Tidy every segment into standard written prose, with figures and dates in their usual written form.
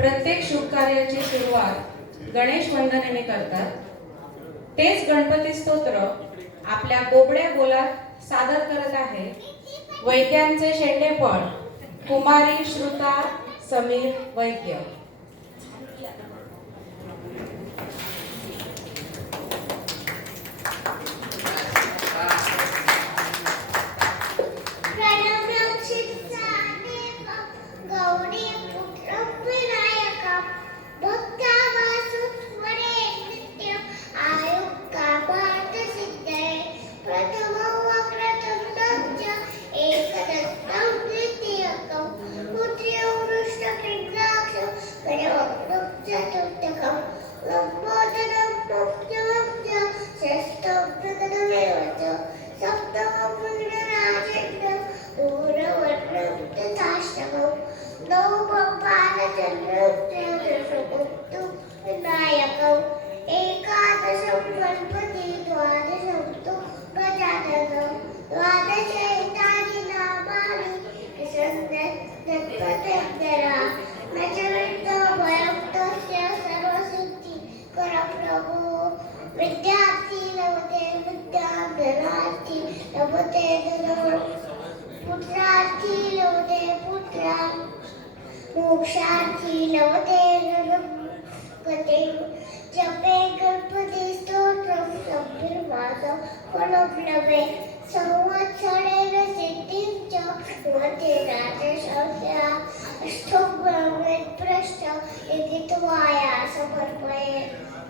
प्रत्येक शुभ कार्याची सुरुवात गणेश वंदनेने करतात. तेच गणपती स्तोत्र आपल्या बोबड्या बोलात सादर करत आहे वैद्यांचे शेंडेफळ कुमारी श्रुता समीर वैद्य. मोक्षार्थी लवते गते जपे गणपती स्तोत्रम संभिर्वादं प्रणवलवे संवत्सरेण सिद्धिश्च वते राजशौर्या अष्टोग्रवेत्प्रश्च लिखित्वाया समर्पये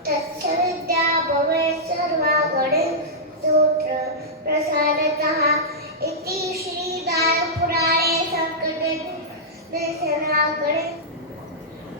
तत्सविद्या भवेत् सर्वा गणेश स्तोत्र प्रसादतः इति श्रीदायपुराणे संकटे देशनाकडे.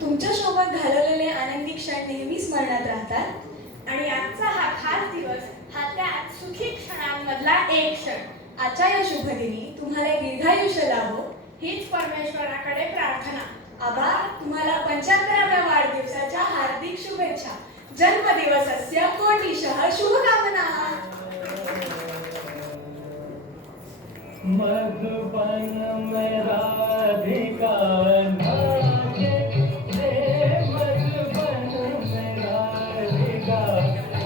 तुमच्या सोबत घालवलेले आनंदी क्षण नेहमी स्मरणात राहतात आणि आजचा हा खास दिवस हा त्या सुखी क्षणांमधला एक क्षण. आजच्या या शुभदिनी तुम्हाला दीर्घायुष्य लाभो हीच परमेश्वराकडे प्रार्थना. आबा, तुम्हाला 75व्या वाढदिवसाच्या हार्दिक शुभेच्छा. जन्मदिवसस्य कोटिशः शुभकामना. मधुबन में राधिका नाचे रे, मधुबन में राधिका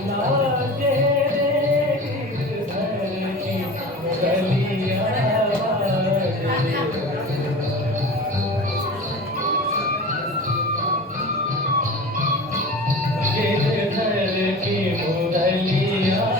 नाचे रे, गिरधर की गलियां गिरधर की मुरलियां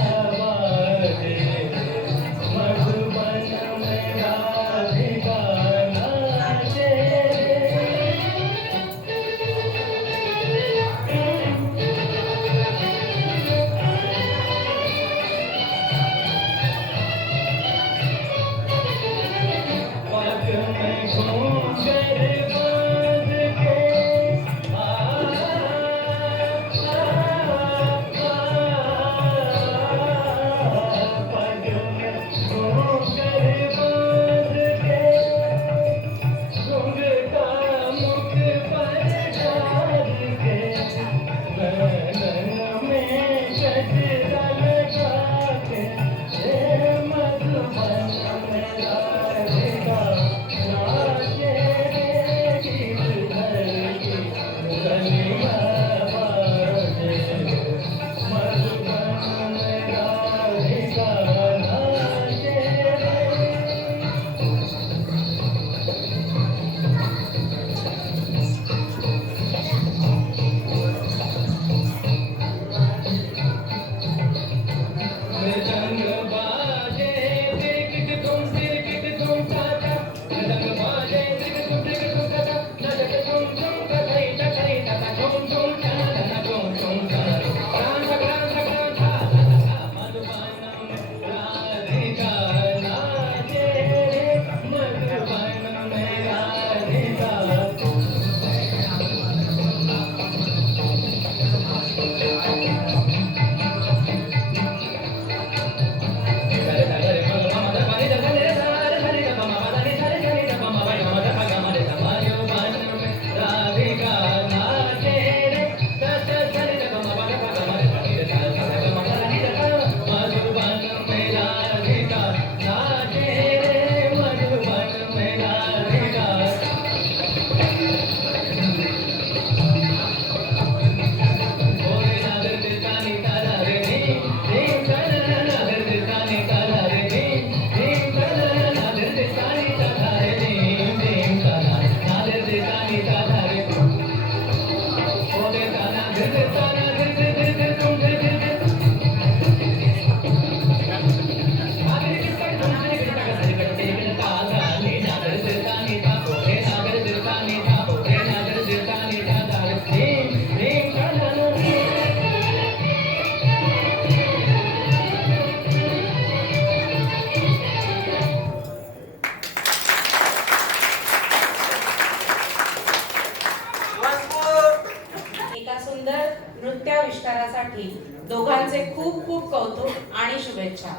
नृत्याविष्कारासाठी दोघांचे खूप खूप कौतुक आणि शुभेच्छा.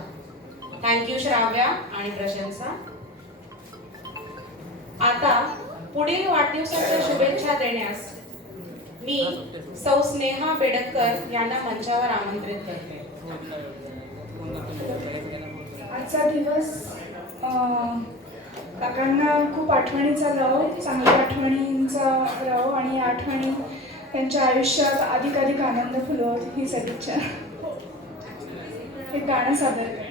थँक्यू श्राव्या आणि प्रशंसा. आता पुढील वाढदिवसाच्या शुभेच्छा देण्यास मी सौ स्नेहा बेडकर यांना मंचावर आमंत्रित करते. आजचा दिवस काकांना खूप आठवणीचा राहो, चांगल्या आठवणींचा राहो आणि आठवणी त्यांच्या आयुष्यात अधिकाधिक आनंद फुलवत ही सदिच्छा. हे गाणं सादर करते.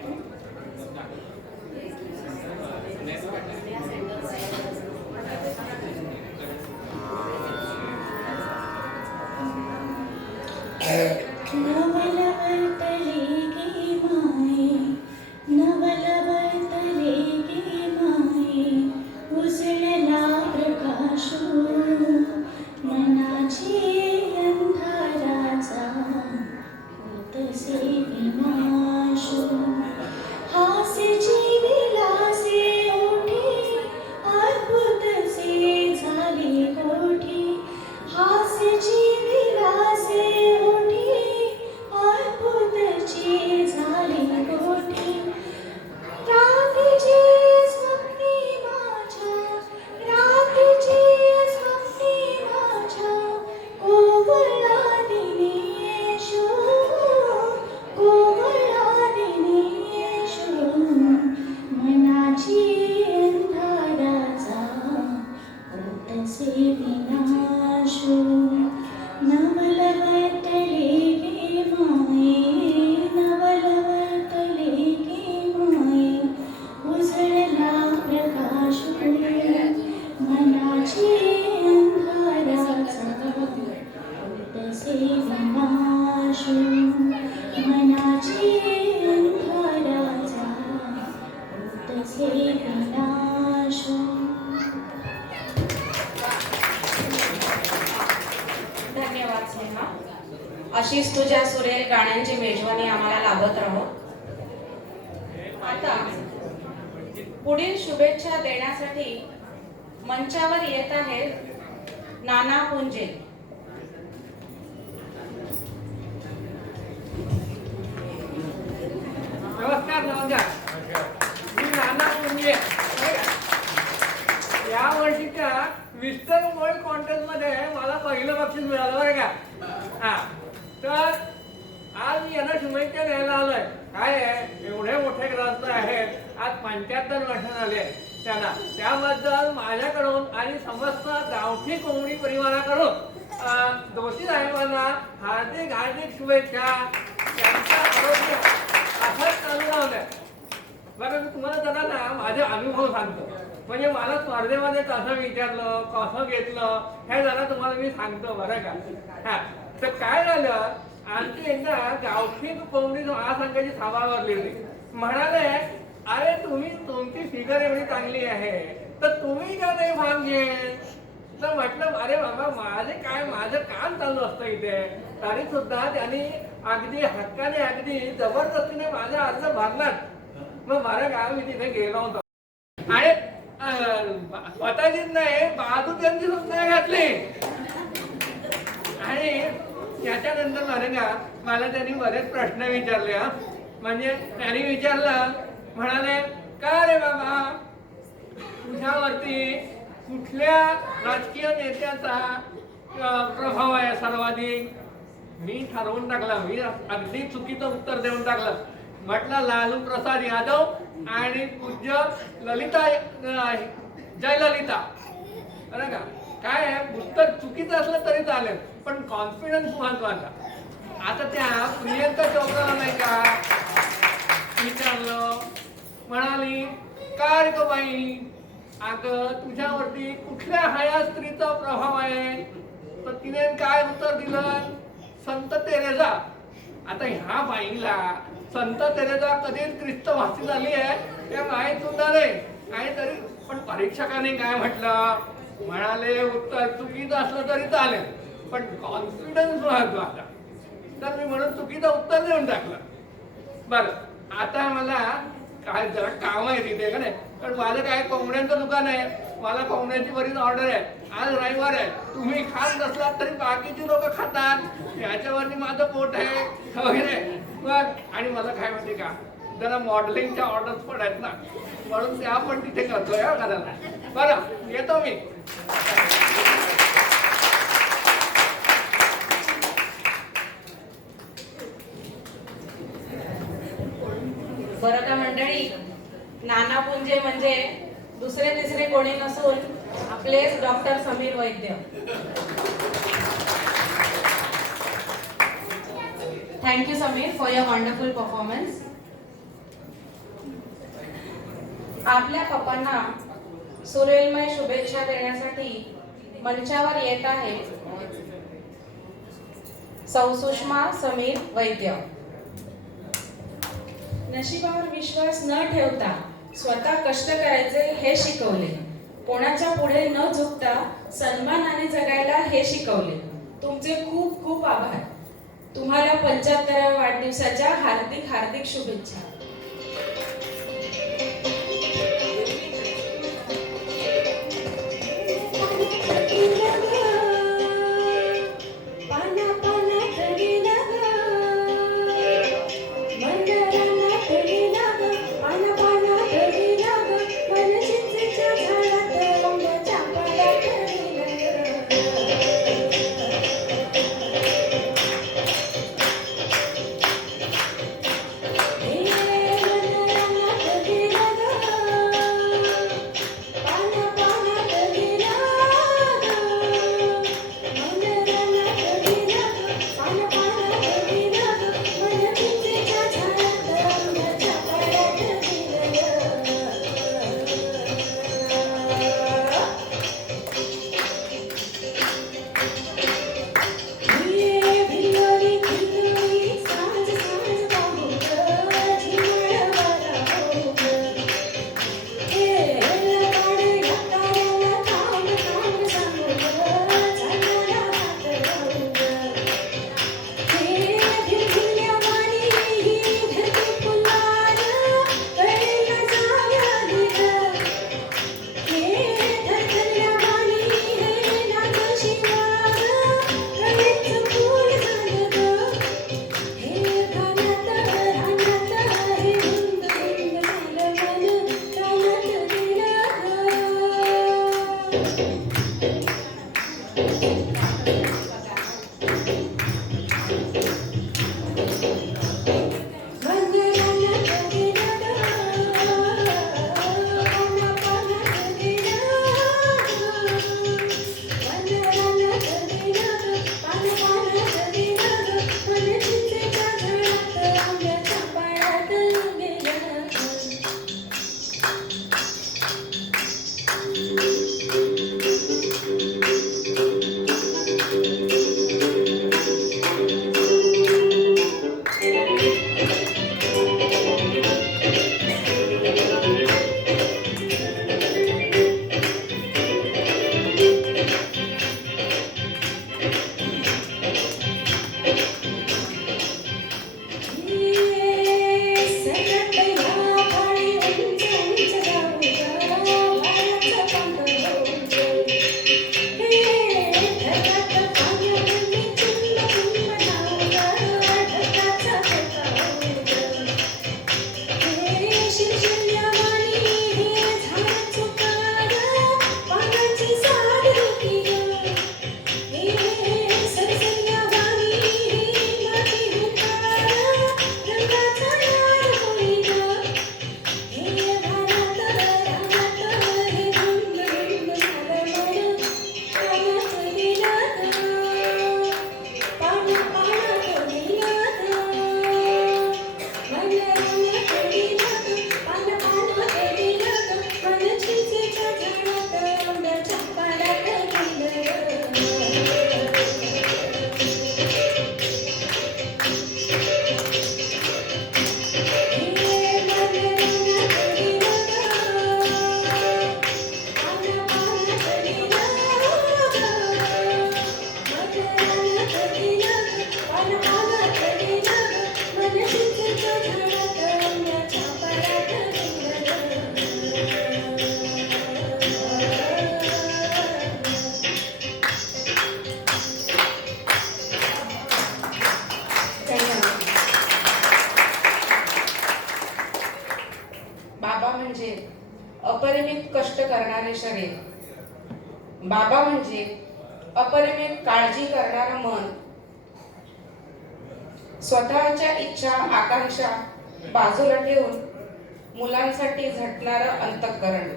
धन्यवाद स्नेहा. अशीच तुझ्या सुरेल गाण्यांची मेजवानी आम्हाला लाभत राहो. आता पुढील शुभेच्छा देण्यासाठी मंचावर येत आहेत नाना पुंजे. नमस्कार. मी नाना पुंजे. या वर्षीच्या मिस्टर वर्ल्ड कॉन्टेस्ट मध्ये मला पहिलं बक्षीस मिळालं बरं का. हा, तर आज मी यांना शुभेच्छा द्यायला आलोय. काय आहे, एवढे मोठे ग्रंथ आहेत, आज 75 वर्ष झाले त्यांना. त्याबद्दल माझ्याकडून आणि समस्त गावठी कोंबडी परिवाराकडून दोषी साहेबांना हार्दिक हार्दिक शुभेच्छा. त्यांचं आरोग्य असंच चालू राहू. बघा, मी तुम्हाला जरा ना माझे अनुभव सांगतो. म्हणजे मला स्पर्धेमध्ये कसं विचारलं, कसं घेतलं, हे जरा तुम्हाला मी सांगतो बरं का. हा, तर काय झालं, आमची एकदा गावठी कोंबडी महासंघाची सभा भरली होती. म्हणाले, अरे तुमची फिगर एवढी चांगली आहे, तर तुम्ही का नाही भाग घेत? तर म्हटलं, अरे बाबा, माझं काम चालू असतं इथे. तरी सुद्धा त्यांनी अगदी हक्काने, अगदी जबरदस्तीने माझा अर्ज भरला. मग बरं का, मी तिथे गेलो होतो आणि स्वतःचीच नाही, बाजू त्यांची सुद्धा घातली. आणि त्याच्यानंतर बरं का, मला त्यांनी बरेच प्रश्न विचारले. म्हणजे त्यांनी विचारलं, म्हणाले, का रे बाबा, तुझ्यावरती कुठल्या राजकीय नेत्याचा प्रभाव आहे सर्वाधिक? मी ठरवून टाकला, मी अगदी चुकीचं उत्तर देऊन टाकलं. म्हटलं, लालू प्रसाद यादव आणि पूज्य ललिता, जयललिता. बरं का, काय आहे, उत्तर चुकीचं असलं तरी चालेल, पण कॉन्फिडन्स महत्वाचा. आता त्या प्रियंका चोप्राला नाही का विचारलं, म्हणाली, का रे गं बाई, अगं तुझ्यावरती कुठल्या हया स्त्रीचा प्रभाव आहे? तर तिने काय उत्तर दिलं, संत तेरेसा. आता ह्या बाईला संत तेरेसा कधीच ख्रिस्तभाषी झाली आहे ते माहीत सुद्धा नाही. आणि तरी पण परीक्षकाने काय म्हटलं, म्हणाले, उत्तर चुकीचं असलं तरी चालेल, पण कॉन्फिडन्स महत्वाचा. तर मी म्हणून चुकीचं उत्तर देऊन टाकलं. बरं, आता मला काय जरा काम आहे तिथे का नाही, कारण माझं काय कोंबड्यांचं दुकान आहे. मला पाहुण्याची बरीच ऑर्डर आहे. आज रविवार आहे, तुम्ही खात नसलात तरी बाकीची लोक खातात, याच्यावरती माझं पोट आहे वगैरे. मग आणि मला काय माहिती का, जरा मॉडेलिंगच्या ऑर्डर्स पण आहेत ना, म्हणून त्या पण तिथे करतोय करायला. बरं, येतो मी. बरं का मंडळी, नाना पुंजे म्हणजे दुसरे तिसरे कोणी नसून आपलेच doctor Sameer Vaidya. Thank you Sameer for your wonderful performance. आपल्या पप्पांना सुरेलमय शुभेच्छा देण्यासाठी मंचावर येत आहे सौ सुषमा समीर वैद्य. नशिबावर विश्वास न ठेवता स्वतः कष्ट करायचे हे शिकवले. कोणाच्या पुढे न झुकता सन्मानाने जगायला हे शिकवले. तुमचे खूप खूप आभार. तुम्हाला 75व्या वाढदिवसाच्या हार्दिक हार्दिक शुभेच्छा. करणारे शरीर. बाबा म्हणजे अपरिमित काळजी करणारं मन, स्वतःच्या इच्छा आकांक्षा बाजूला ठेवून मुलांसाठी झटणारं अंतःकरण.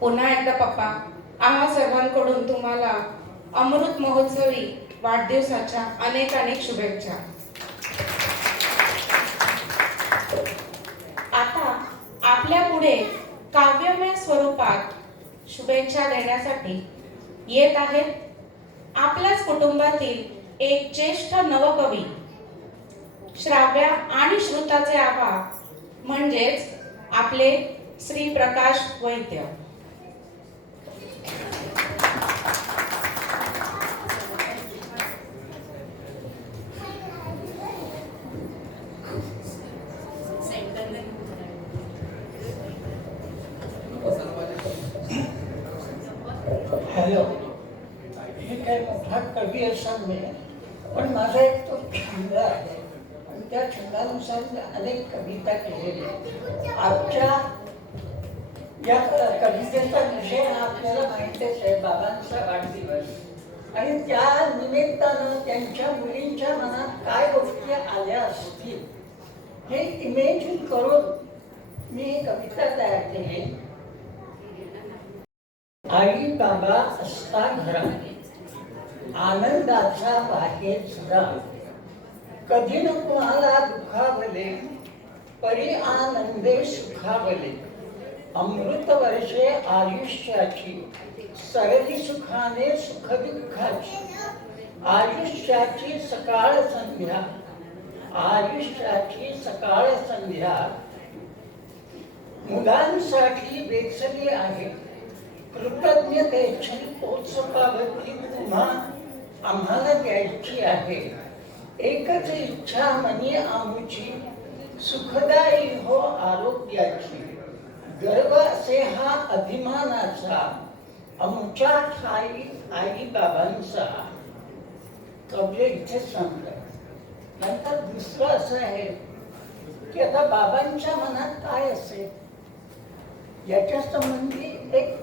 पुन्हा एकदा पप्पा, आम्हा सर्वांकडून तुम्हाला अमृत महोत्सवी वाढदिवसाच्या अनेक अनेक शुभेच्छा. आता आपल्या पुढे काव्यमय स्वरूपात शुभेच्छा देण्यासाठी येत आहेत आपल्याच कुटुंबातील एक ज्येष्ठ नवकवी, श्राव्या आणि श्रुताचे आबा म्हणजेच आपले श्री प्रकाश वैद्य. हॅलो, हे काय मोठा कवी असं नाही, पण माझा एक तो छंद आहे आणि त्या छंदानुसार मी अनेक कविता केलेल्या आहेत. आजच्या या कवितेचा विषय हा आपल्याला माहितीच आहे, बाबांचा वाढदिवस. आणि त्या निमित्तानं त्यांच्या मुलींच्या मनात काय गोष्टी आल्या असतील हे इमेजिन करून मी ही कविता तयार केली. आई बाबा असता घरा, आनंदाचा बाहेर झरा, कधी न कुणाला दुखावले, परी आनंदे सुखावले. अमृत वर्षे आयुष्याची, सरली सुखाने सुख दुःखाची. आयुष्याची सकाळ संध्या, आयुष्याची सकाळ संध्या मुलांसाठी वेचली आहे. कृतज्ञतेची पोच पावती पुन्हा आम्हाला द्यायची आहे. एकच इच्छा मनी आमची, सुखदायी हो आरोग्याची. गर्व असे हा अभिमानाचा, आमच्या ठाई आई बाबांचा. कवी इथे सांगतात. नंतर दुसरं असं आहे की आता बाबांच्या मनात काय असेल याच्या संबंधी एक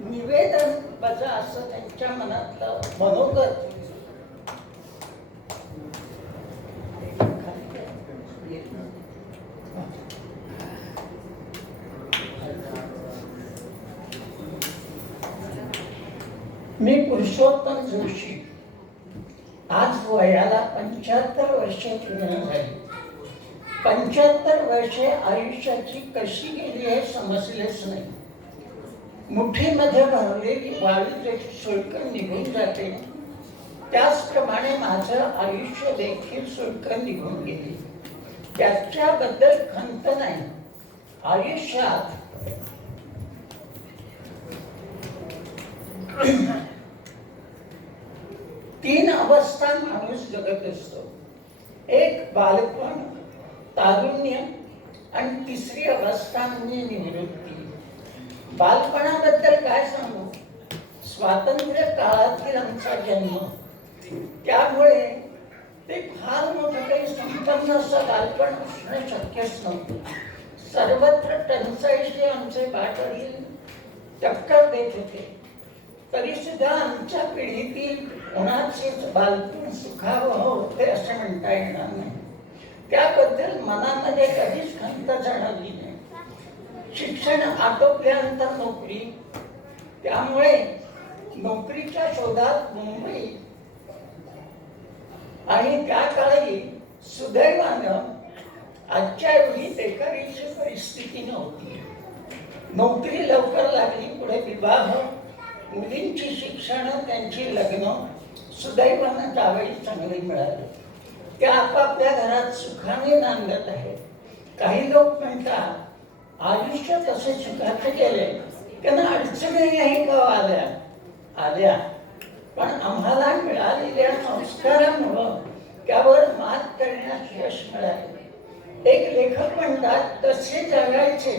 निवेदन बजा असं त्यांच्या मनातलं मनोगत. मी पुरुषोत्तम जोशी, आज वयाला 75 वर्षे पूर्ण झाली. 75 वर्षे आयुष्याची कशी गेली हे समजलेच नाही. मुठीमध्ये भरलेली वाळू जशी शुल्क निघून जाते, त्याचप्रमाणे माझं आयुष्य देखील शुल्क निघून गेली. त्याच्याबद्दल खंत नाही. आयुष्यात तीन अवस्था माणूस जगत असतो. एक बालपण, तारुण्य आणि तिसरी अवस्था म्हणजे निवृत्ती. बालपणाबद्दल काय सांगू, स्वातंत्र्य काळातील आमचा जन्म, त्यामुळे ते फार मोठं काही संपन्न असं बालपण असणं शक्यच नव्हतं. सर्वत्र टंचाईशी आमचे बाटवडील टक्कर देत होते. तरी सुद्धा आमच्या पिढीतील कोणाचेच बालपण सुखावह होते असं म्हणता येणार नाही. त्याबद्दल मनामध्ये कधीच खंत जाणवली नाही. शिक्षण आटोपल्यानंतर नोकरी, त्यामुळे नोकरीच्या शोधात मुंबई. आणि त्या काळी सुदैवानं आजच्या एवढी बेकारीची परिस्थिती नव्हती. नोकरी लवकर लागली, पुढे विवाह, मुलींची शिक्षण, त्यांची लग्न. सुदैवानं जावई चांगले मिळाले. त्या आपापल्या घरात सुखाने नांदत आहेत. काही लोक म्हणतात आयुष्य तसे सुखाचे गेले, त्यांना अडचणीही का आल्या, पण आम्हाला मिळालेल्या संस्कारामुळं त्यावर मात करण्यास यश मिळाले. एक लेखक म्हणतात कसे जगायचे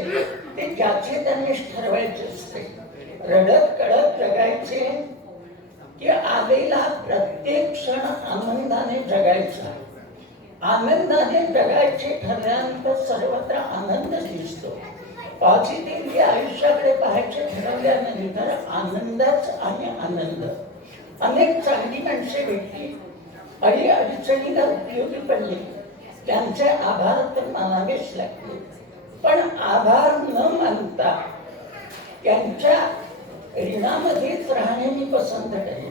ते ज्याचे त्यांनी ठरवायचे असते. रडत कळत जगायचे की आलेला प्रत्येक क्षण आनंदाने जगायचा. आनंदाने जगायचे ठरल्यानंतर सर्वत्र आनंद दिसतो. पॉझिटिव्हली आयुष्याकडे पाहायचे ठरवल्यानंतर आनंदाच आणि आनंद. अनेक चांगली माणसे भेटली आणि अडचणीला उपयोगी पडली. त्यांचे आभार तर मानावेच लागले, पण आभार न मानता त्यांच्या ऋणामध्येच राहणे मी पसंत करेन.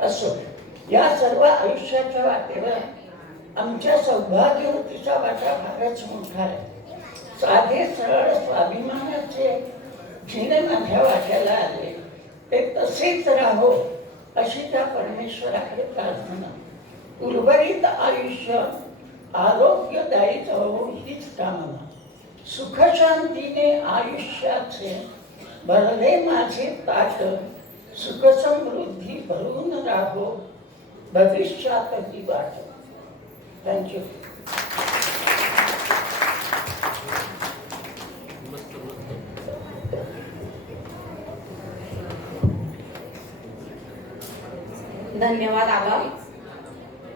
असो, या सर्व आयुष्याच्या वाटेवर आमच्या सौभाग्यवतीचा वाटा फारच मोठा आहे. साधे सरळ स्वाभिमानाचे जिने माझ्या वाट्याला आले ते तसेच राहो अशी त्या परमेश्वराकडे प्रार्थना. उर्वरित आयुष्य आरोग्यदायी जावो हीच कामना. सुखशांतीने आयुष्याचे भरले माझे ताट, सुखसमृद्धी भरून राहो भविष्यातही वाट. थँक्यू. धन्यवाद आबा.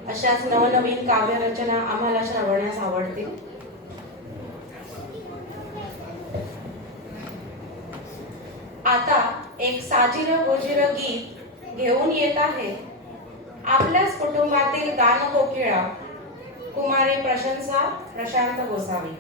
अशाच नवनवीन काव्यरचना आम्हाला श्रवण्यास आवडतील. आता एक साजिरं गोजिरं गीत घेऊन येत आहे आपल्याच कुटुंबातील गान कोकिळा कुमारी प्रशंसा प्रशांत गोसावी.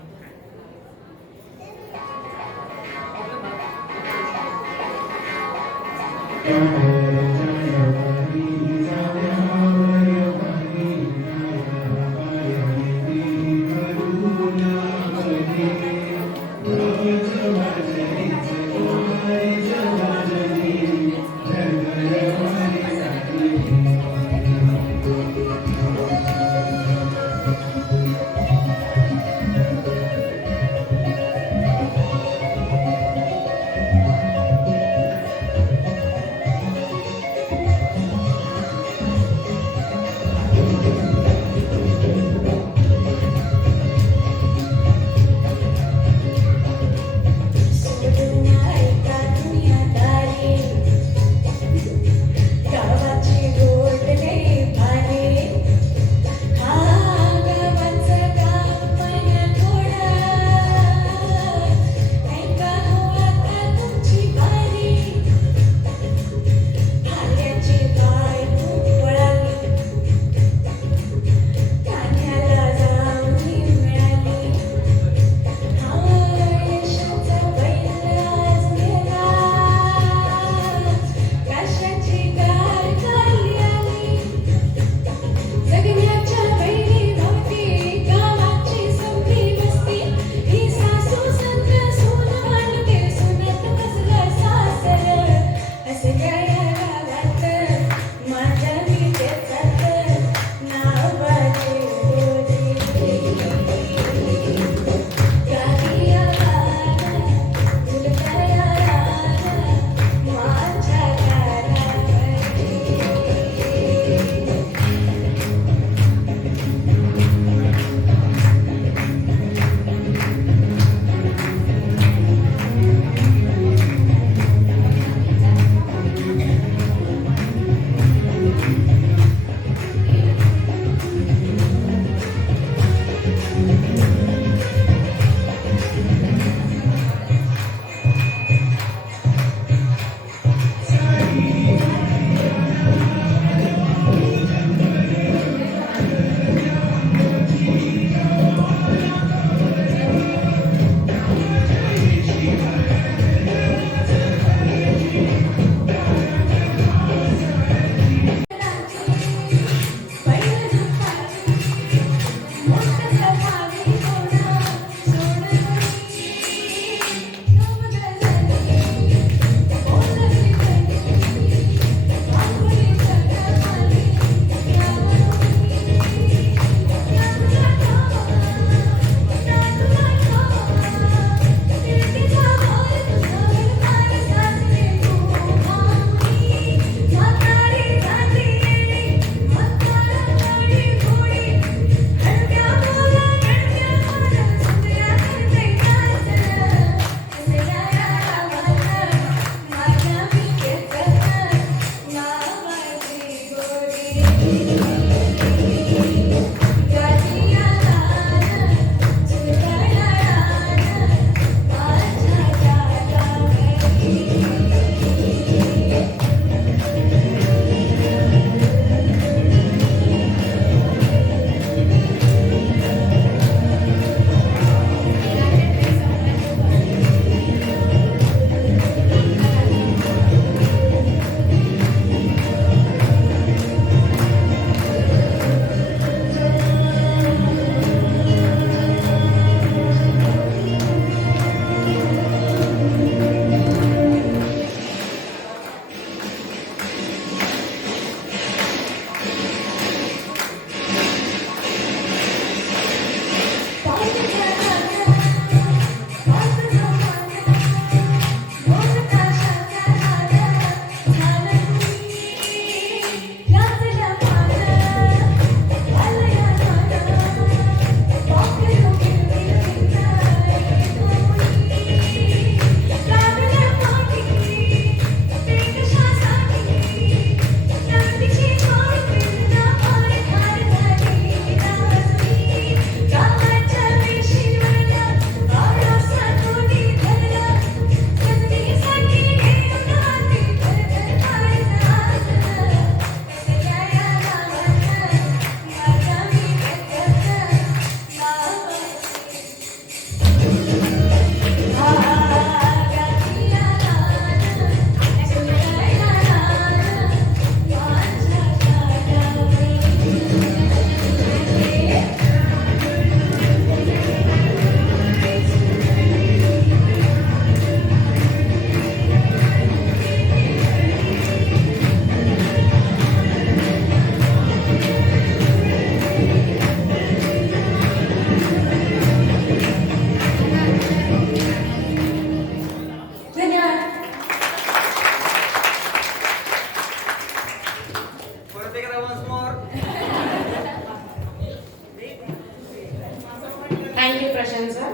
थँक्यू प्रशंसा.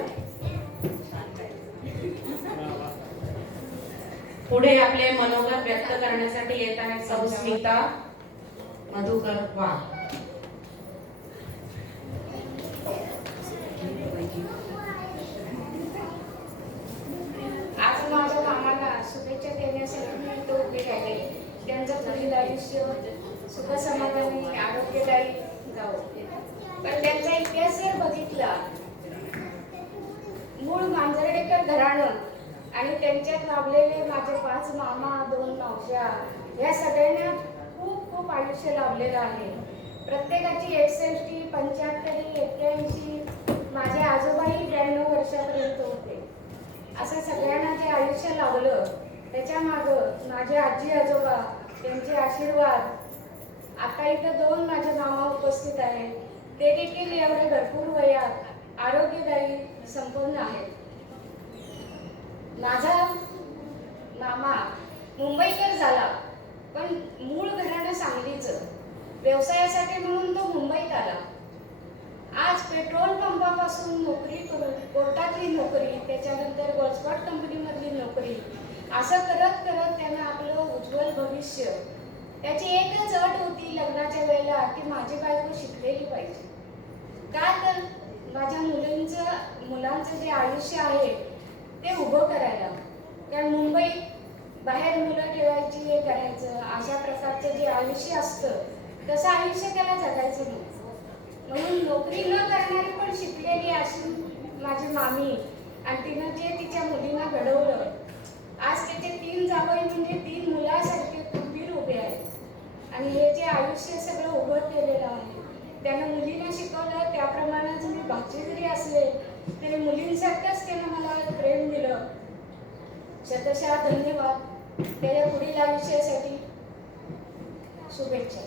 पुढे आपले मनोगत व्यक्त करण्यासाठी येत आहेत सौ स्मिता मधुकर वाघ. आज माझ्या मामाला शुभेच्छा देण्यासाठी मी इथं उभे राहिले. त्यांचं पुढील आयुष्य सुख समाधानी आरोग्यदायी जावो. पण त्यांचा इतिहास जर बघितला, मूळ मांजर्डेकर घराणं आणि त्यांच्यात लाभलेले माझे 5 मामा 2 मावश्या या सगळ्यांना खूप खूप आयुष्य लाभलेलं आहे. प्रत्येकाची 61, 75, 81, माझे आजोबाही 92 वर्षापर्यंत होते. असं सगळ्यांना जे आयुष्य लाभलं त्याच्या मागं माझे आजी आजोबा त्यांचे आशीर्वाद. आता इथं 2 माझे मामा उपस्थित आहेत. ते देखील एवढे भरपूर वयात आरोग्यदायी संपन्न आहेत. माझा मामा मुंबईकर झाला, पण मूळ घराणं सांगलीचं. व्यवसायासाठी म्हणून तो मुंबईत आला. आज पेट्रोल पंपापासून नोकरी करून कोर्टातली नोकरी, त्याच्यानंतर बॉस्पॉट कंपनीमधली नोकरी, असं करत करत त्यानं आपलं उज्ज्वल भविष्य. त्याची एकच अट होती लग्नाच्या वेळेला की माझी बायको शिकलेली पाहिजे. का तर माझ्या मुलांचं जे आयुष्य आहे ते उभं करायला. कारण मुंबईत बाहेर मुलं ठेवायची, हे करायचं, अशा प्रकारचं जे आयुष्य असतं तसं आयुष्य त्याला जगायचं नाही. म्हणून नोकरी न करणारी पण शिकलेली अशी माझी मामी, आणि तिनं जे तिच्या मुलींना घडवलं, आज त्याचे 3 जावई म्हणजे 3 मुलासारखे खंबीर उभे आहेत. आणि हे जे आयुष्य सगळं उभं केलेलं आहे, त्यानं मुलींना शिकवलं. त्याप्रमाणेच मी भाची जरी असले तरी मुलींसारखंच त्यानं मला प्रेम दिलं. शतशः धन्यवाद. त्याच्या पुढील आयुष्यासाठी शुभेच्छा.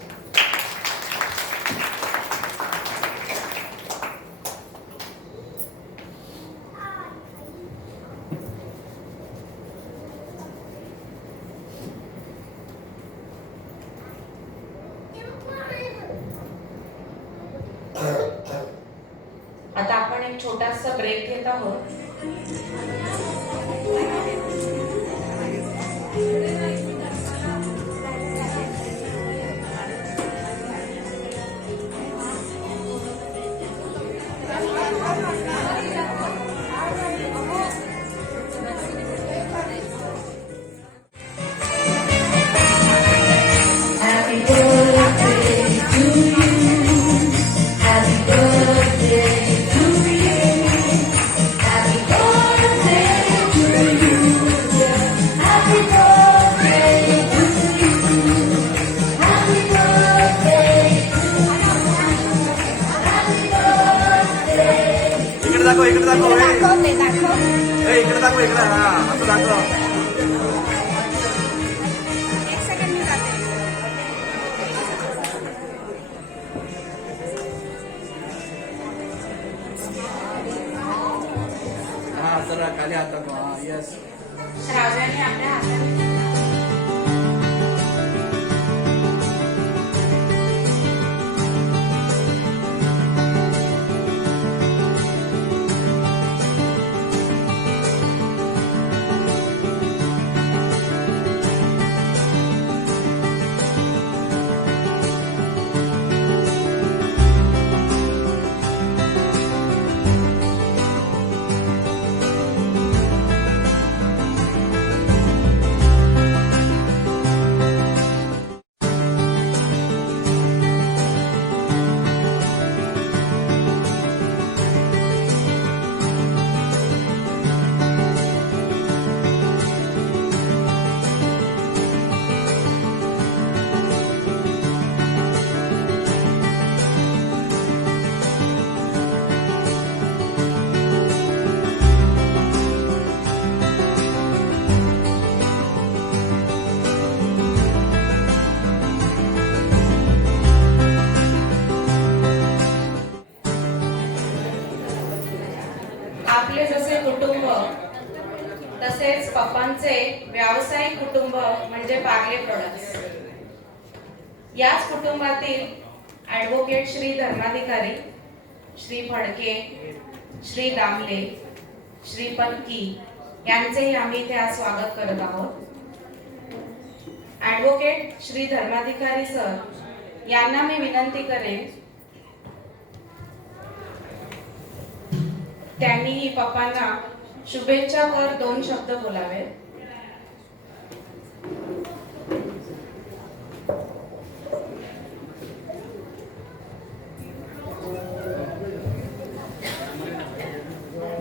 आता आपण एक छोटासा ब्रेक घेत आहोत. श्राव्याने आपल्या हाताने आपले जसे कुटुंब तसेच पप्पांचे व्यावसायिक कुटुंब म्हणजे पार्ले प्रोडक्ट्स. याच कुटुंबातील ॲडव्होकेट श्री धर्माधिकारी श्री फडके, श्री दामले, श्री पलकी यांचेही आम्ही इथे आज स्वागत करत आहोत. ॲडव्होकेट श्री धर्माधिकारी सर यांना मी विनंती करेन त्यांनी पप्पांना शुभेच्छा वर 2 शब्द बोलावे.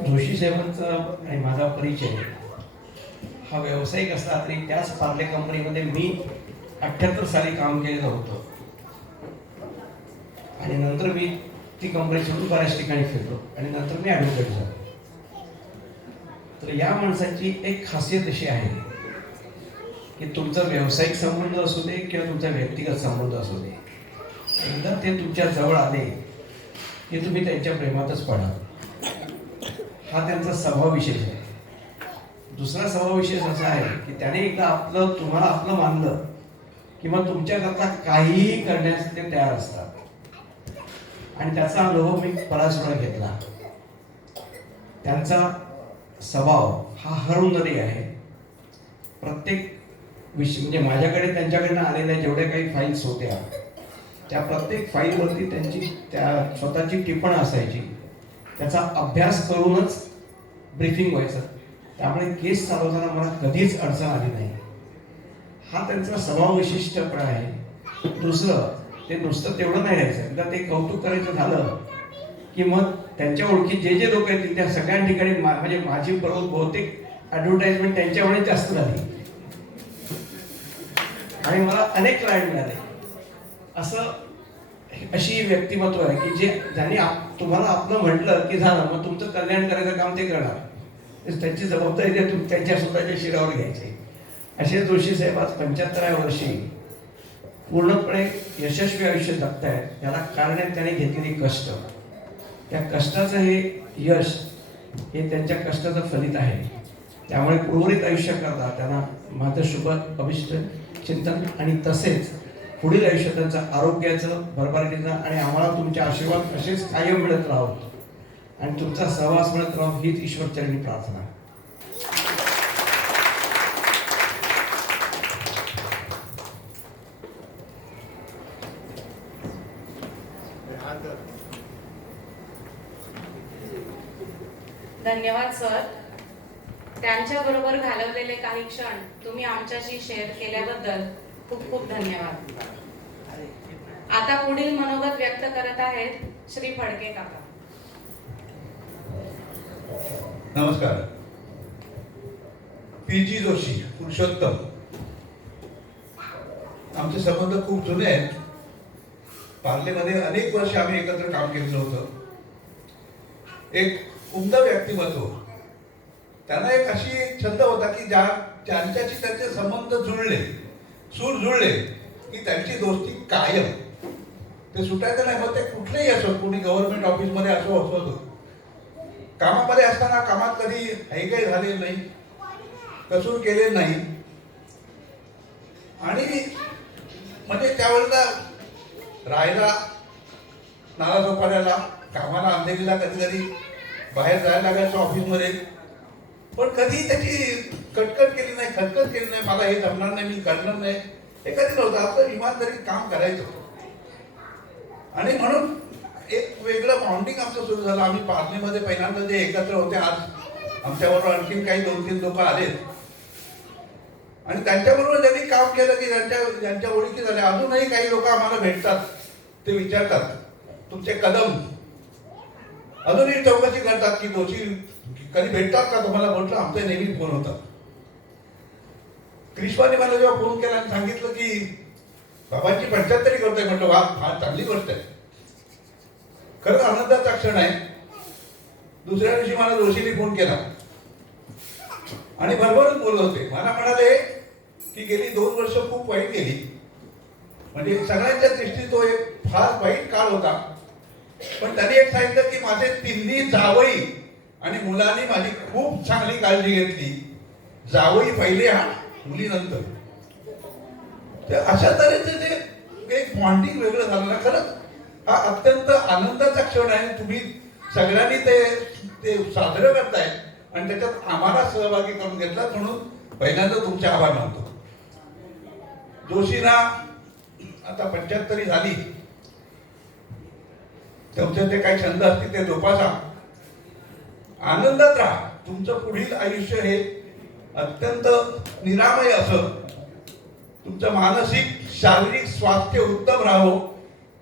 जोशी साहेबांचा आणि माझा परिचय हा व्यावसायिक असला तरी त्याच पार्ले कंपनीमध्ये मी 78 साली काम केलेलं होतं आणि नंतर मी ती कंपनी सोडून बऱ्याच ठिकाणी फिरलो आणि नंतर मी ॲडव्होकेट झालो. तर या माणसाची एक खासियत अशी आहे की तुमचा व्यावसायिक संबंध असू दे किंवा तुमचा व्यक्तिगत संबंध असू दे, एकदा ते तुमच्या जवळ आले की तुम्ही त्यांच्या प्रेमातच पडा. हा त्यांचा स्वभाव विशेष आहे. दुसरा स्वभाव विशेष असा आहे की त्याने एकदा तुम्हाला आपलं मानलं किंवा तुमच्याकरता काहीही करण्यास ते तयार असतात आणि त्याचा अनुभव मी बराच वेळा घेतला. त्यांचा स्वभाव हा हरहुन्नरी आहे. प्रत्येक विषय म्हणजे माझ्याकडे त्यांच्याकडनं आलेल्या जेवढ्या काही फाईल्स होत्या त्या प्रत्येक फाईलवरती त्यांची त्या स्वतःची टिप्पण असायची. त्याचा अभ्यास करूनच ब्रीफिंग व्हायचं. त्यामुळे केस चालवताना मला कधीच अडचण आली नाही. हा त्यांचा स्वभाव विशिष्टपणा आहे. दुसरं, ते नुसतं तेवढं नाही राहायचं. एकदा ते कौतुक करायचं झालं की मग त्यांच्या ओळखी जे लोक येतील त्या सगळ्या ठिकाणी म्हणजे माझी बहुतेक ॲडव्हर्टाइजमेंट त्यांच्यामुळे जास्त झाली आणि मला अनेक क्लायंट मिळाले. अशी व्यक्तिमत्व आहे की ज्यांनी तुम्हाला आपलं म्हटलं की झालं, मग तुमचं कल्याण करायचं काम ते करणार. त्यांची जबाबदारी त्यांच्या स्वतःच्या शिरावर घ्यायची. असे जोशी साहेब आज 75व्या वर्षी पूर्णपणे यशस्वी आयुष्य जगतायत. त्याला कारण आहे त्याने घेतलेली कष्ट. त्या कष्टाचं हे यश हे त्यांच्या कष्टाचं फलित आहे. त्यामुळे उर्वरित आयुष्य करता त्यांना माझं शुभ अभिष्ट चिंतन आणि तसेच पुढील आयुष्यात त्यांचं आरोग्याचं, भरभराटीचं आणि आम्हाला तुमचे आशीर्वाद असेच कायम मिळत राहोत आणि तुमचा सहवास मिळत राहो हीच ईश्वरचरणी प्रार्थना. धन्यवाद सर. त्यांच्याबरोबर घालवलेले काही क्षण तुम्ही आमच्याशी शेअर केल्याबद्दल खूप खूप धन्यवाद. आता पुढील मनोगत व्यक्त करत आहेत श्री फडके काका. नमस्कार. पी.जी. जोशी पुरुषोत्तम, आमचे संबंध खूप जुने आहेत. पार्लेमध्ये अनेक वर्ष आम्ही एकत्र काम केलेलं होतं. एक उमदा व्यक्तिमत्व. त्यांना एक अशी छंद होता की ज्यांच्याशी त्यांचे संबंध जुळले, सूर जुळले की त्यांची दोस्ती कायम. ते सुटायचं नाही. मग ते कुठलेही असो, कोणी गव्हर्नमेंट ऑफिसमध्ये असो कामामध्ये असताना कामात कधी काही झालेलं नाही, कसूर केले नाही. आणि म्हणजे त्यावेळेला राहायला नाला चौपाट्याला, कामाला अंधेरीला कधी बाहेर जायला लागायचं ऑफिसमध्ये, पण कधी त्याची कटकट केली नाही, खटखट केली नाही. मला हे जमणार नाही, मी करणार नाही, हे कधी नव्हतं. आपलं इमानदारीत काम करायचं. आणि म्हणून एक वेगळं बॉन्डिंग आमचं सुरू झालं. आम्ही पार्लीमध्ये पहिल्यांदा जे एकत्र होते, आज आमच्याबरोबर आणखीन काही 2-3 लोक आलेत आणि त्यांच्याबरोबर ज्यांनी काम केलं की ज्यांच्या ओळखी झाल्या. अजूनही काही लोक आम्हाला भेटतात, ते विचारतात तुमचे कदम, अजूनही चौकशी करतात की दोषी कधी भेटतात का तुम्हाला. म्हटलं आमचे नेहमी फोन होतात. क्रिश्वाने मला जेव्हा फोन केला आणि सांगितलं की बाबांची 75 करतोय, म्हटलं वा, फार चांगली गोष्ट आहे. खरंच आनंदाचा क्षण आहे. दुसऱ्या दिवशी मला जोशीने फोन केला आणि भरभरून बोलत होते. मला म्हणाले की गेली 2 वर्ष खूप वाईट गेली. म्हणजे सगळ्यांच्या दृष्टीत तो एक फार वाईट काळ होता. पण त्यांनी एक सांगितलं की माझे 3 जावई आणि मुलांनी माझी खूप चांगली काळजी घेतली. जावई पहिले हा, मुली नंतर. तर अशा तऱ्हेचे जे एक बॉन्डिंग वेगळं झालं ना, खरंच हा अत्यंत आनंदाचा क्षण आहे. तुम्ही सगळ्यांनी ते साजरं करतायत आणि त्याच्यात आम्हाला सहभागी करून घेतला, म्हणून पहिल्यांदा तुमचे आभार मानतो. जोशींना आता 75 झाली. तुमचे ते काही छंद असतील ते जोपासा, आनंदात राहा. तुमचं पुढील आयुष्य हे अत्यंत निरामय असं, तुमचं मानसिक शारीरिक स्वास्थ्य उत्तम राहो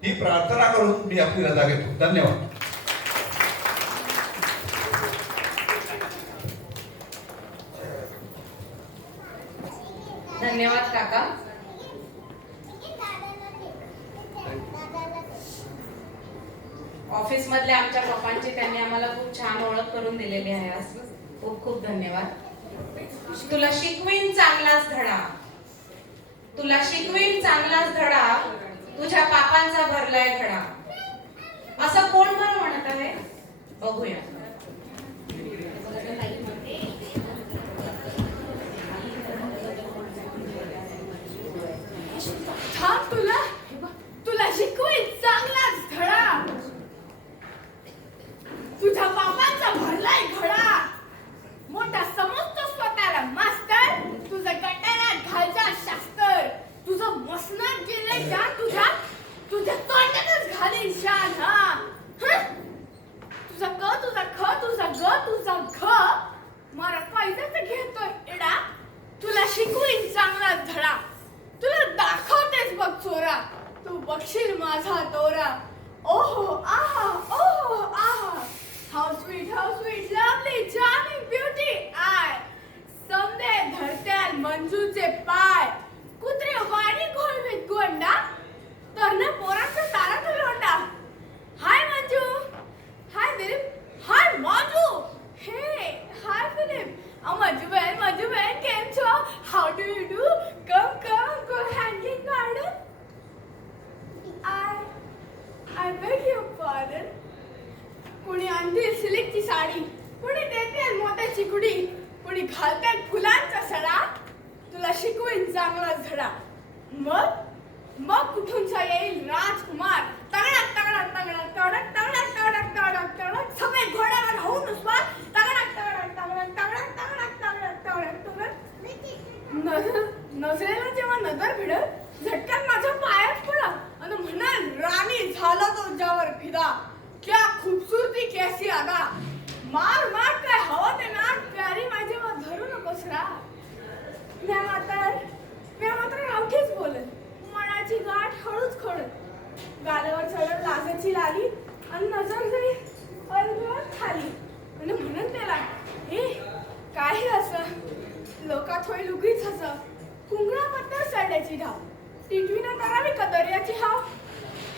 ही प्रार्थना करून मी आपली रजा घेतो. धन्यवाद. धन्यवाद काका. ऑफिस मधल्या आमच्या पप्पांची त्यांनी आम्हाला खूप छान ओळख करून दिलेली आहे आज. खूप खूप धन्यवाद. तुला शिकवीन चांगलाच धडा, तुला शिकवीन चांगलाच धडा, तुझ्या पापांचा भरलाय घडा. असं कोण बरं म्हणत आहे बघूया. थांब, तुला शिकवीन चांगलाच धडा, तुझ्या बाबांचा भरलाय घडा. मोठा समजतो स्वतःला मास्तर, तुझं गटारात घालचा शास्त्र, तुझं मसनात गेलंय जा तुझ्या तोंडातच घालीन शान. तुझा क, तुझा ख, तुझा ग, तुझा घ, मारत पाहिजे घेतोय एडा. तुला शिकवीन चांगलाच धडा, तुला दाखवतेस बघ चोरा, तू बघशील माझा तोरा. ओहो आहा, ओहो आहा, how sweet, lovely, charming, beauty I. समदे धरत्याल मंजूचे पाय, कुत्रे वाणी घोळवीत गोंडा, तर्ण पोरांचा तारा तो लोंडा. हाय मंजू, हाय दिलीप, हाय मांजू, हे हाय फिलिप. मंजू बहन केम छो, how do you do, come go hanging garden. I beg your pardon. कुणी आणतील सिल्कची साडी, कुणी देते मोत्याची कुडी, कुणी घालते फुलांचा सडा. तुला शिकवीन चांगलाच धडा. मग कुठूनचा येईल राजकुमार, तगडक तगडक तगडक तगडक तगडक तगडक तगडक तगडक, सगळे घोड्यावर होऊन उस्वार, तगडक तगडक तगडक तगडक तगडक तगडक तगडक तगडक. नजरेला जेव्हा नजर भिडल, झटकन माझ्या पायात पडा आणि म्हणाल राणी झाला तो ज्यावर फिदा. क्या खूबसूरती कैसी अदा, मार काय हवं ते ना, प्यारी माझी मग धरू नकोस रा. म्या मात्र अवघीच बोलत, मनाची गाठ हळूच खोडत, गालावर चढत लाजाची लाली आणि नजर जरी अलगद खाली. आणि म्हणत त्याला, हे काही असं, लोकात होईल उगीच असं, कुंगळाबद्दल सड्याची धाव, टिटवीनं करावी कदर्याची हाव,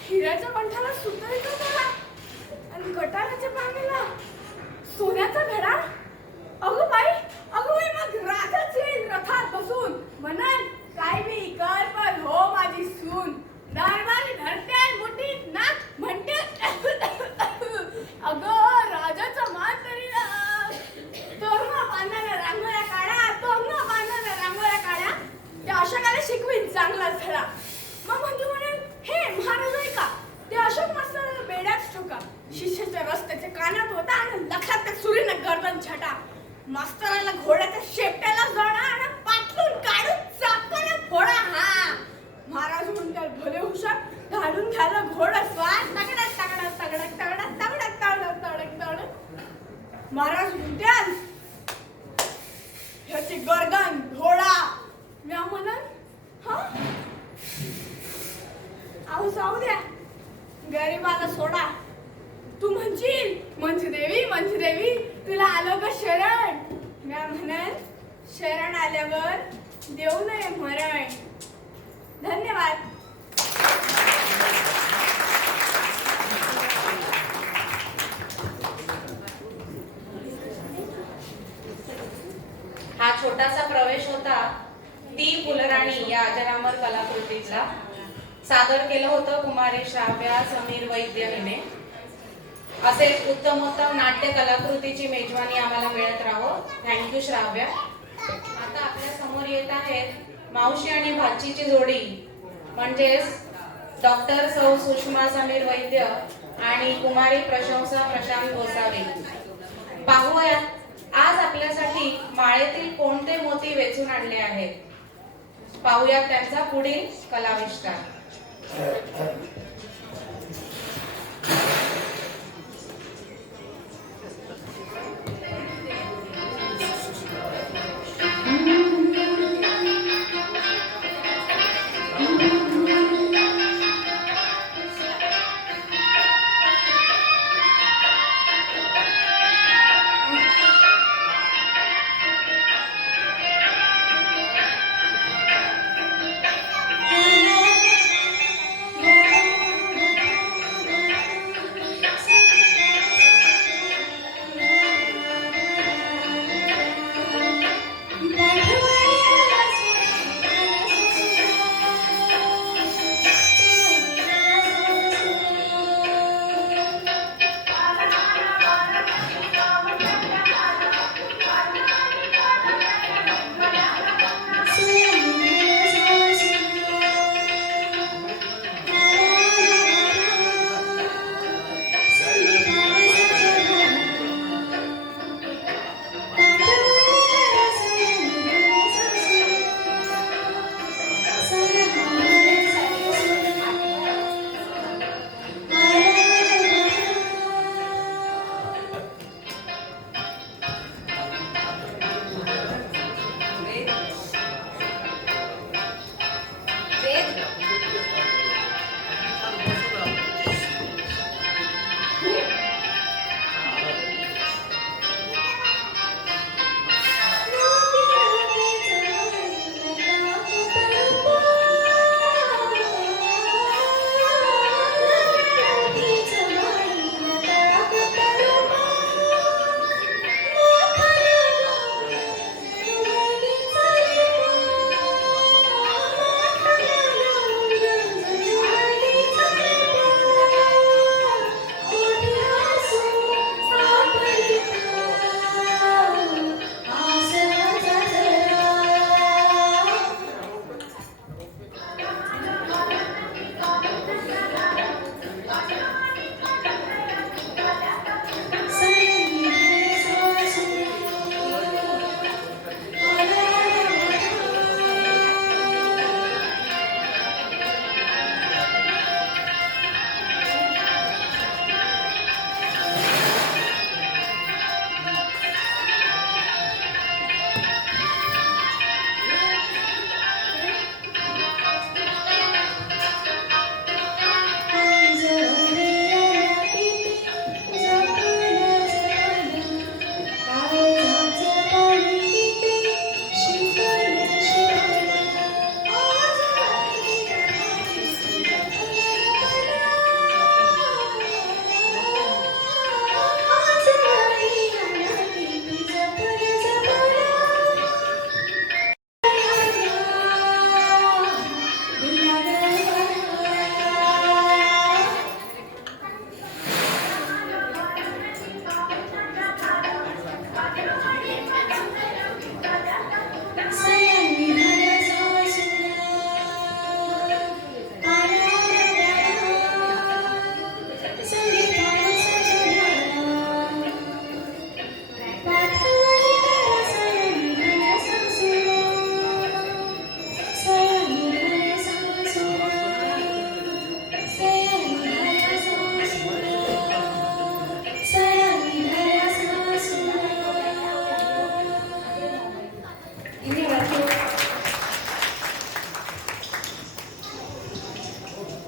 हिऱ्याच्या कंठाला सुतळीचा तोडा आणि गटाराच्या पांगेला सोन्याचा धडा. अगो बाई मग राजाच येईल रथात बसून, म्हणाल काय मी कर पण हो माझी सून. दरबारी धरते मुठीत नाक म्हणते, अगं राजाचा मान तरी ना. तोरणा बांधायला रांगोळ्या काढा, तोरणा बांधायला रांगोळ्या काढा, त्या अशोकाला शिकवीन चांगलाच धडा. मग मंजू म्हणेल, हे महाराज आहे का ते अशोक मास्तर बेड्याच ठोका. शिष्याच्या रस्त्याच्या कानात होता आणि लक्षात त्या सुरीनं गर्दन छटा. मास्तराला घोड्याच्या शेपट्याला जडा आणि पाठवून काढून चाकाला फोडा. हा महाराज म्हणतात भले हुशार, घालून घ्यायला घोडा स्वार, तगडक तगडक तगडक तगडक तगडक तगडक तगडक तगडक. महाराज म्हणतात ह्याची गर्दन घोडा. म्या म्हणत हा अहो जाऊ द्या, गरीबाला सोडा. तू म्हणशील मंजुदेवी तुला आलो का शरण. म्या म्हणत शरण आल्यावर देऊ नये मरण. धन्यवाद. हा छोटासा प्रवेश होता ती फुलराणी या अजरामर कलाकृतीचा. सादर केलं होतं कुमारी श्राव्या समीर वैद्य हिने. असे उत्तम नाट्य कलाकृतीची मेजवानी आम्हाला मिळत राहो. थँक्यू श्राव्या. आता आपल्या समोर येत आहेत मावशी आणि भाचीची जोडी, म्हणजेच डॉक्टर सौ सुषमा समीर वैद्य आणि कुमारी प्रशंसा प्रशांत गोसावी. पाहूया आज आपल्यासाठी माळेतील कोणते मोती वेचून आणले आहेत. पाहूया त्यांचा पुढील कलाविष्कार.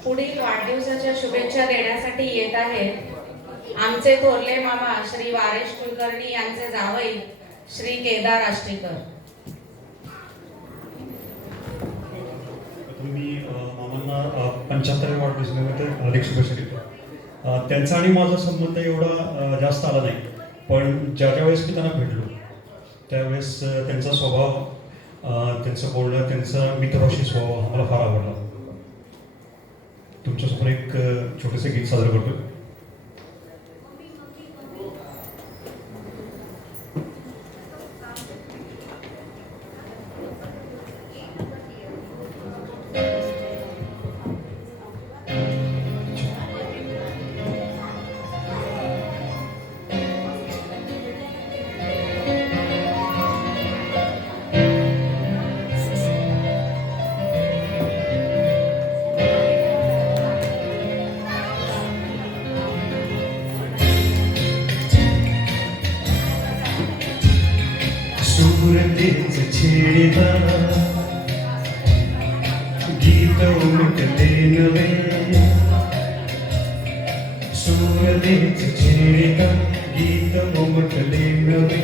पुढील वाढदिवसाच्या शुभेच्छा देण्यासाठी येत आहेत आमचे थोरले मामा श्री वारेश कुलकर्णी यांचे जावई श्री केदार आष्टीकर. मी मामांना 75व्या वाढदिवसानिमित्त हार्दिक शुभेच्छा देतो. त्यांचा आणि माझा संबंध एवढा जास्त आला नाही, पण ज्या वेळेस मी त्यांना भेटलो त्यावेळेस त्यांचा स्वभाव, त्यांचं बोलणं, त्यांचा मित्रभाषी स्वभाव हा मला फार आवडला. तुमच्यासमोर एक छोटेसे गीत सादर करतो. सुरतेच छेडिता गीत उमटले नवे सुरतेच छेडिता गीत उमटले नवे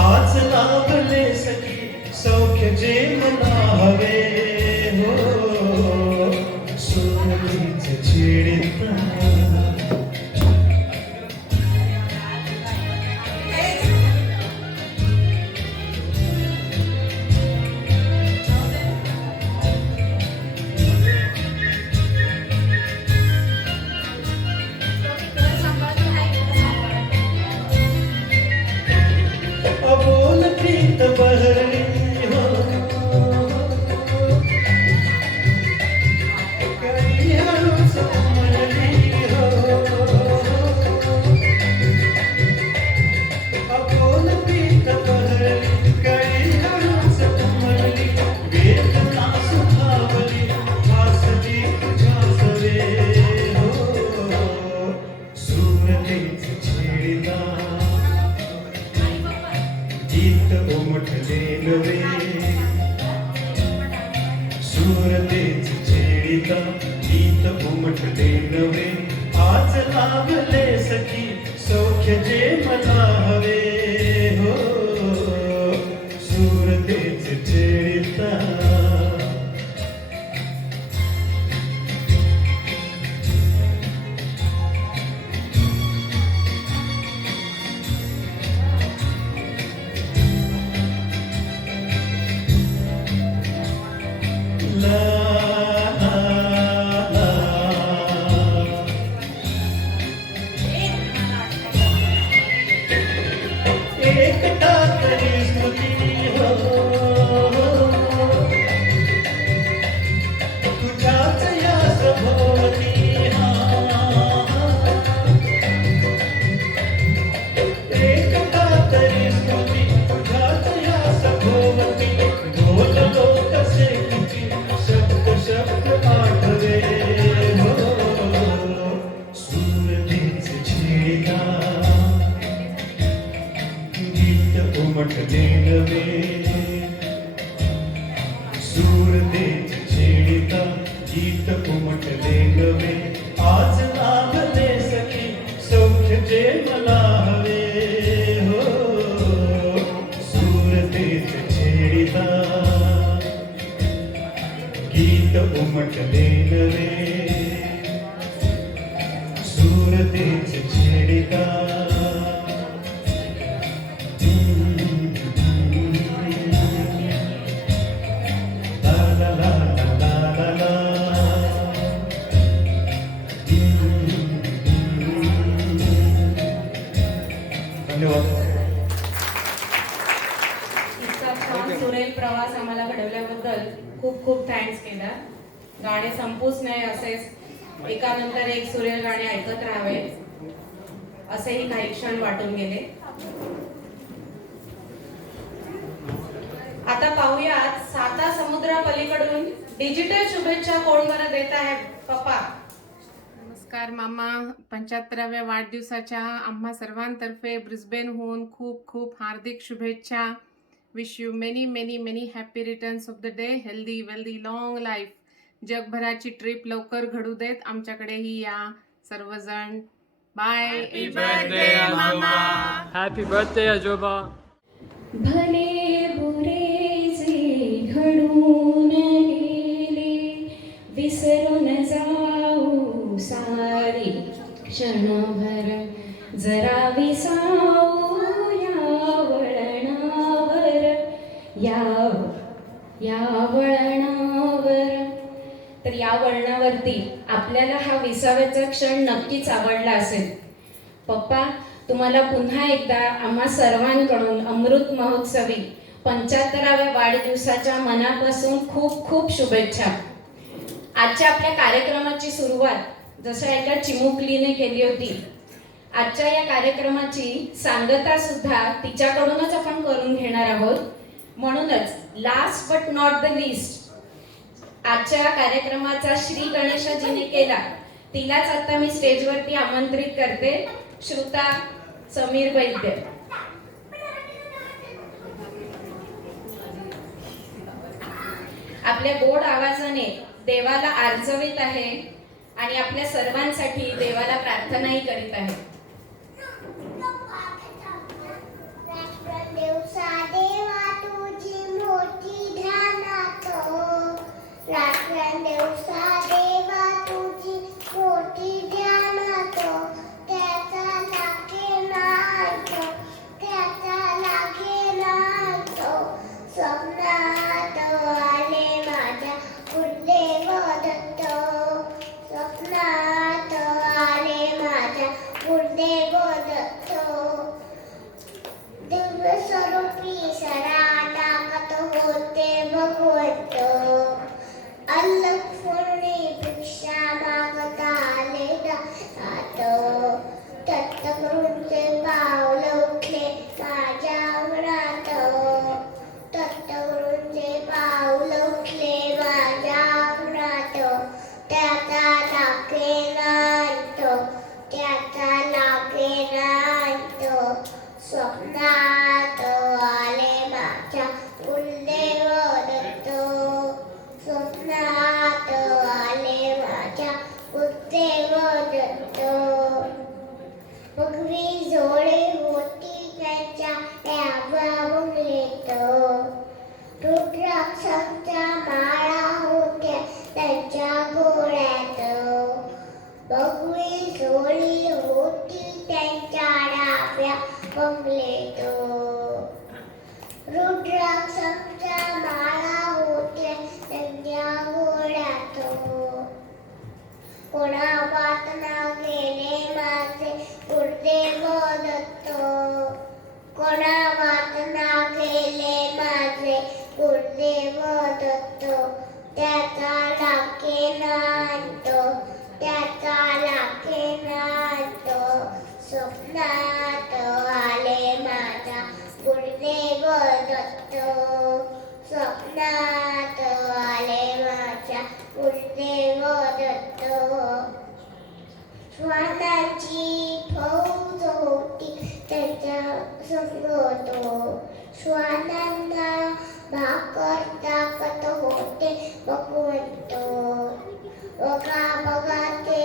आज लाभले सखी सौख्य जे मला हवे हो सुरतेच छेडिता अबोल प्रीत बहरली हो कळी हळूच उमलली हो अबोल प्रीत बहरली कळी हळूच उमलली वेदना सुखावली वासली तुझ्या सवे हो सुरतेच छेडिता गीत उमटले नवे सुरतेच छेडिता गीत उमटले नवे आज लाभले सखी सौख्य जे मला हवे हो सुरतेच छेडिता ला ला ला एकटा तरी स्मृती हो तुझ्याच या सभोवती एकटा तरी स्मृती तुझ्याच या सभोवती बोललो कसे किती शब्द शब्द आठवे हो सुरतेच छेडिता गीत उमटले नवे सुरतेच छेडिता गीत उमटले नवे आज लाभले सखी सौख्य जे मला हवे हो सुरतेच छेडिता गीत उमटले नवे सुरतेच छेडिता ला ला ला ला ला ला धन्यवाद इतका छान सुरेल प्रवास आम्हाला घडवल्याबद्दल खूप खूप थँक्स केदार. गाणे संपूच नाही असेच एकानंतर एक सुरेल गाणे ऐकत राहावे असेही काही क्षण वाटून गेले. आता पाहूयात साता समुद्रापलीकडून डिजिटल शुभेच्छा कोण बरं देत आहे. पप्पा नमस्कार मामा. 75व्या वाढदिवसाच्या आम्हा सर्वांतर्फे ब्रिस्बेनहून खूप खूप हार्दिक शुभेच्छा. Wish you many many many happy returns of the day. Healthy wealthy long life. जगभराची ट्रिप लवकर घडू देत. आमच्याकडेही या सर्वजण. बाय. हॅपी बर्थडे मामा. हॅपी बर्थडे आजोबा. भले बुरे जे घडून गेले विसरून जाऊ सारी क्षणभर जरा विसाऊ या वळणावर या वळणावर. तर या वळणावरती आपल्याला हा विसाव्याचा क्षण नक्कीच आवडला असेल. पप्पा तुम्हाला पुन्हा एकदा आम्हा सर्वांकडून अमृत महोत्सवी 75व्या वाढदिवसाच्या मनापासून खूप खूप शुभेच्छा. आजच्या आपल्या कार्यक्रमाची सुरुवात जसं एका चिमुकलीने केली होती. आजच्या या कार्यक्रमाची सांगता सुद्धा तिच्याकडूनच आपण करून घेणार आहोत. म्हणूनच last but not the list आजच्या कार्यक्रमाचा श्री गणेशाजीने केला. तिलाच आता मी स्टेजवरती आमंत्रित करते. श्रुता समीर वैद्य. आपल्या गोड आवाजाने देवाला आर्जवित आहे आणि आपल्या सर्वांसाठी देवाला प्रार्थनाही करीत आहे. दिवसा देवा तुझी मोठी ध्यानात, दिवसा देवा तुझी मोठी ध्यानात, त्याचा लागे नाच, त्याचा लागे नाच. स्वप्नात आले माझ्या गुरुदेव दत्त, स्वप्नात आले माझ्या गुरुदेव दत्त. दिव्य स्वरूपी सरा टाकत होते भगवंत, अल्लख पूर्णी भिक्षा मागता आले दात. दत्तगुरूंचे पावलं उठले माझ्या अंगणात, दत्तगुरूंचे पावलं उठले माझ्या अंगणात. त्याचा लागे नाच, त्याचा लागे नाच. स्वप्नात आले माझ्या गुरुदेव दत्त, स्वप्नात आले माझ्या गुरुदेव दत्त. भगवी जोडे होती त्यांच्या त्या बंगलेत, रुद्राक्षांच्या माळा होत्या त्यांच्या गोळ्यात. भगवी जोडी होती त्यांच्या डाव्या बंगलेत, रुद्राक्षांच्या माळा होत्या त्यांच्या गोळ्यात. कोणा वातना गेले माझे गुरुदेव दत्त, कोणा वातना गेले माझे गुरुदेव दत्त. त्याचा लागे नाच, त्याचा लागे नाच. स्वप्नात आले माझ्या गुरुदेव दत्त, स्वप्नात आले माझ्या गुरुदेव दत्त. श्वानांची फौज होती त्यांच्या संगत, श्वानांना भाकर टाकत होते भगवंत. बघा बघा ते